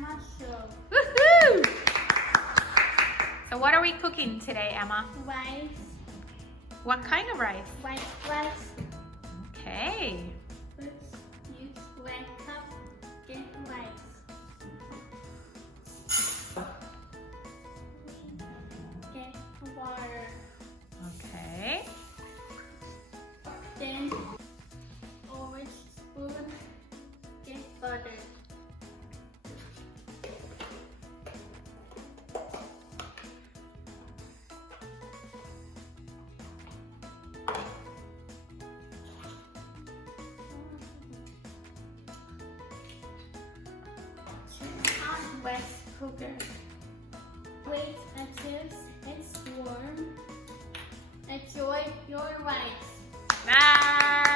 Emma show. Woohoo! So what are we cooking today, Emma? Rice. What kind of rice? White rice. Okay. First, use 1 cup. Get rice. Get water. Okay. Then, orange spoon. Get butter. Hot rice cooker. Wait until it's warm. Enjoy your rice. Nice!